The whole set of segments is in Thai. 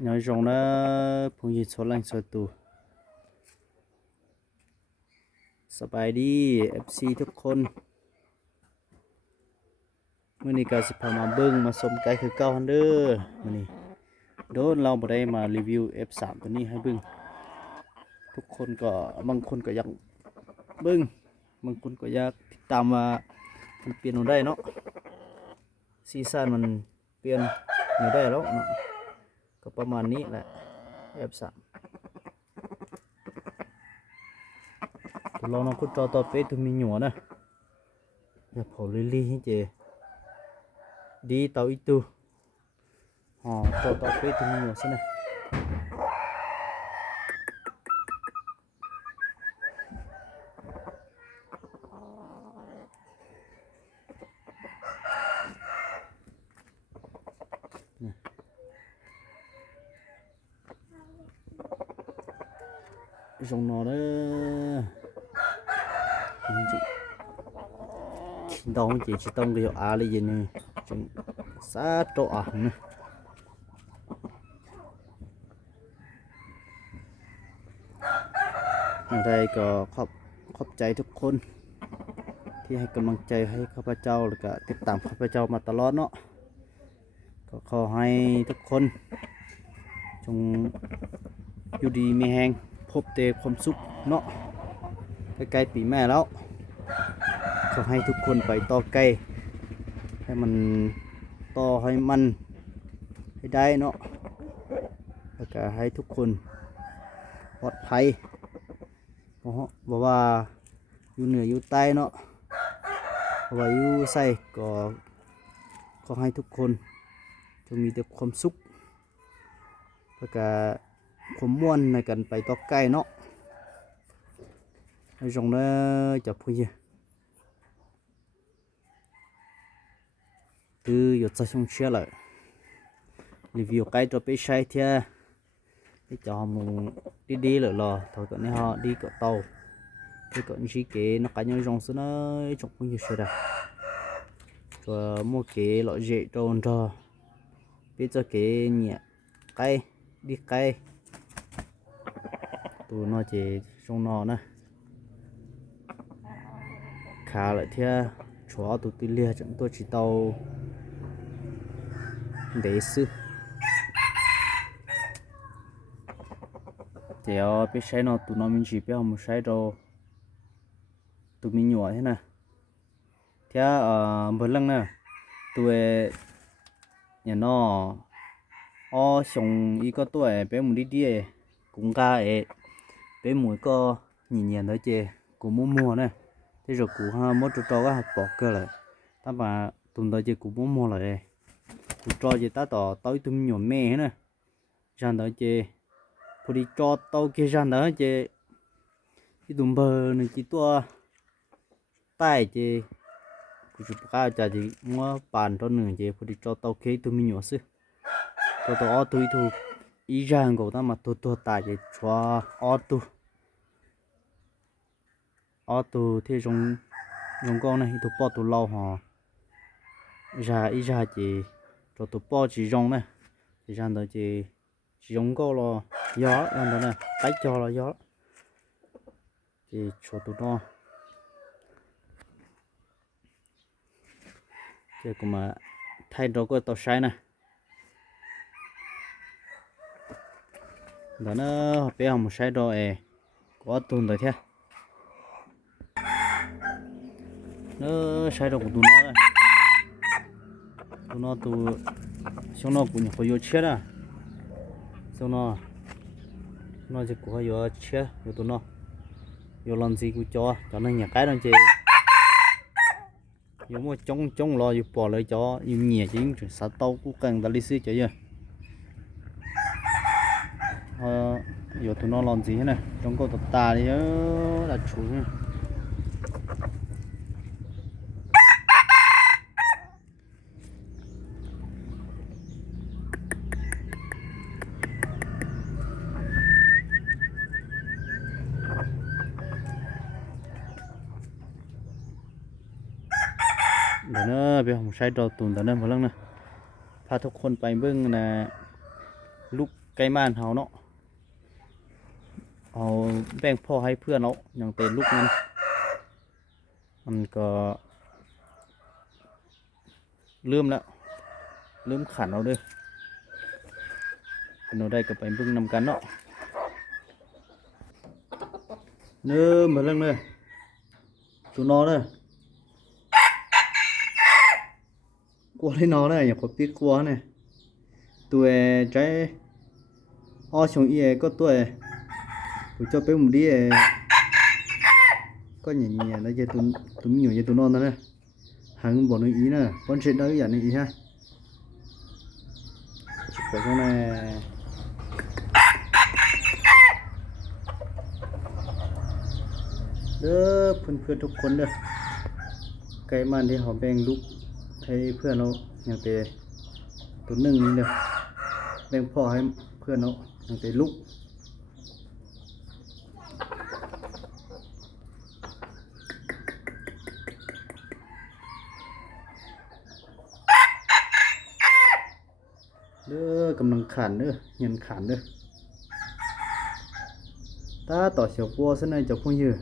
nhớ rồng nó p ย ụ g ลังส ă n g ตัวสบายดีเอฟซีทุกคนมื่อนี้ก็สิพามาเบิ้งมาสมใกคือเก้าฮันเดอร์มื่อนี้โดนเราบ่ได้มารีวิวเอฟสามตัวนี้ให้เบิ้งทุกคนก็บางคนก็อยากเบิ้งบางคนก็อยากติดตามว่า มันเปลี่ยนได้เนาะซีซั่นมันเปลี่ยนได้แล้วเนาะก็ประมาณนี้แหละ F3 บัวลเราลองคุณจอต่อไปตัวมีหนัวนะอย่าเผาลิลี่ให้เจดีเตาอีตัวอ๋อจอต่อไปตัวมีหนัวซะนะจงนอเด้อดองจีชิตองเดียวอาเลยยินี่จงสาโตอ่ะนะอะไรก็ขอบ ขอบใจทุกคนที่ให้กำลังใจให้ข้าพเจ้าแล้วก็ติดตามข้าพเจ้ามาตลอดเนาะ ก็ขอให้ทุกคน จงอยู่ดีมีแห้งพบเต่ความสุขเนาะใกล้ๆปีแม่แล้วขอให้ทุกคนไปต่อไกลให้มันต่อให้มันให้ได้เนาะแล้วก็ให้ทุกคนปลอดภัยเพราะว่าอยู่เหนืออยู่ใต้เนาะเพราะว่าอยู่ใส่ก็ขอให้ทุกคน จะมีแต่ความสุขแล้วก็ผมม้วนในกันไปตอกไก่เนาะไอ้จงเนจับพูยตือหยุดซะชงเชื่อเลยรีวิวไก่ตัวไปใช้เทียไปจอม đi đi lỡ lò thôi cậu này họ đi cậu tàu thì cậu chỉ kế nó cá nhau rong xuống nó trong bao nhiêu sữa mua kế lọ dễ trôn rồi bây giờ kế nhẹ cây đi cây tù nó chỉ trong nó nè khá lại thế chó tụ tụ lia chúng tôi chỉ tàu để sư thì ở à, bên sai nó tụi nó mình chỉ biết một sai đâu, tụi mình nhỏ thế nè, thế à, bờ lăng nè tụi nhà nó o ờ, xong ý có tuổi bé một đi đi cũng ca ấy bé mũi có nhìn nhìn đó chê cũng muốn mua này thế rồi cũng ha mua cho cho cái hạt bỏ cơ lại ta mà tuần đó chê cũng muốn mua lại đây cho chê ta tỏ tối tụm nhỏ mẹ nữa rằng đó chê phụ đi cho tao kia rằng đó chê cái tuần bờ này chỉ tua tay chê của chụp cao chả chỉ mua bàn cho nửa chê phụ đi cho tao kia tụm nhỏ xí, cho tao tụi thu ý rằng của ta mà tụt tụt tại chê cho ô tụt ở ờ, từ thế dùng giống con này tụ bỏ tụ lâu họ ra ít ra chỉ cho tụ bỏ chỉ dùng này chỉ ra được chỉ dùng con là gió ra đó này tách cho là gió chỉ cho tụ nó thì cũng mà thay đổi cái tàu sai này đó nó bé học một sai rồi có tuần rồi thế nó sai đâu của tụi nó tụi nó tụi xong nó cũng phải vô chết à xong nó nó chỉ của vô chết vô tụi nó vô làm gì cũng cho cho nó nhà cái đang chơi vô mua chống chống lo vô bỏ lại cho yêu nhẹ chứ chuyện sát tàu cũng cần ta đi xí chơi vậy ờ, vô tụi nó làm gì thế này trong cô tập ta đi đó là chủ này เดี๋ยวนะเบียผมใช้ดอตุนเดี๋ยวนะพลังนะ พาทุกคนไปเบิ้งนะลูกไก่บ้านเฮาเนาะเอาแบ่งพ่อให้เพื่อนเนาะอย่างเต็นลูกนั้น มันก็ลืมแล้วลืมขันเอาด้วยเราได้ก็ไปเบิ้งนำกันเนาะเนื้อมาเรื่องเลยัวนอเลยกลัวเลยน้อเลยอย่างคนปีกลัวเนี่ยตัวใจอ้อชงเอก็ตัวตูวเจ้าเป็นมูดีก็เงียเหนียแล้วจะตุ้มตุ้มอยู่วจะตุ้มนอนนั่นแหละหางบ่อกนึงอีน่ะปอนเสร็จแล้วอย่างนี้อีฮะไปก็แน่เด้อเพื่อนๆทุกคนเด้อไก่มันที่หอมแบงลุกให้เพื่อนเราอย่างเตะตัวนึ่งนี่เดียวแบ่งพ่อให้เพื่อนเราอย่างเตะลุกเด้อกำลังขันเด้อเงินขันเด้อตาต่อเฉียวปัวซะหน่อยจะพูดยืด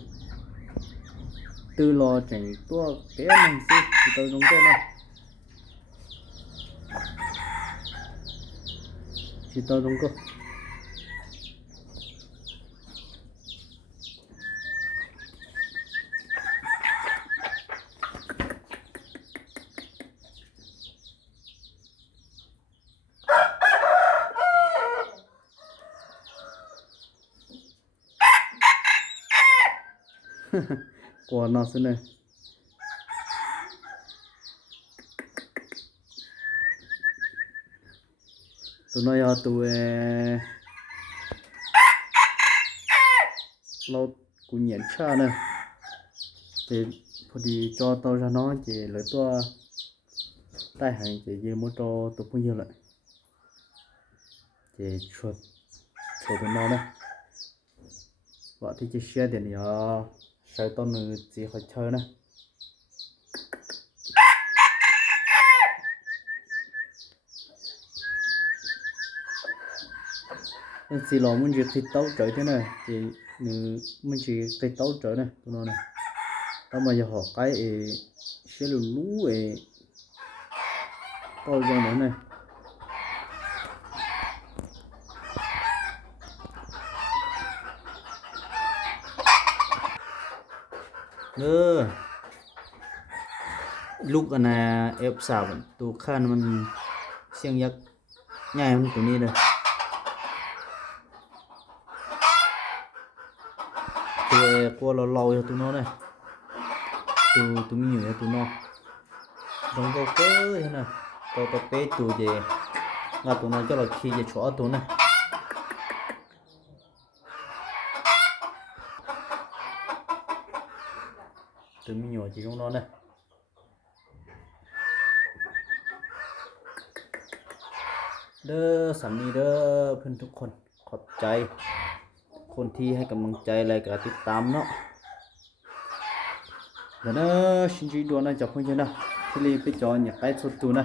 ตื่อรอแข่งตัวเต้นหนึ่งสิตัวตรงตัเนะ सीतारों को कोना से tôi nói do tụi ờ, lâu của nhận cha nữa thì đi cho tao ra nó chỉ lấy tua tay hàng chỉ dư mua cho tôi cũng dư lại chỉ chuột chuột tụi nó đó vợ thì chỉ share tiền nhỏ sai tao nữa chỉ hỏi chơi nữa nên xì lò mình chỉ thịt tấu trở thế này thì mình chỉ thịt tấu trở này tụi nó này đó mà giờ họ cái sẽ lù lũ ấy coi ra nữa này nữa lúc anh à, ép xào tu khan mình xiang yak nhai không tụi ni đây ตัวเอกัวเราเราอยู่ตัวน้องเลยตัวตัวมีอยู่ตัวน้องตรงก็เก้ยนะตัวตัวเป๊ะตัวเจงาตัวน้องจะเราขี้จะชัวตัวเน่ะตัวมีอยู่จีกงน้อเน่ยเด้อสามีเด้อเพื่อนทุกคนขอบใจคนที่ให้กำลังใจอะไรก็ติดตามเนาะเดี๋ยวนะชินจีดวนนะจับเพื่อนนะที่รีบไปจอนอยาไปสุดตัวนะ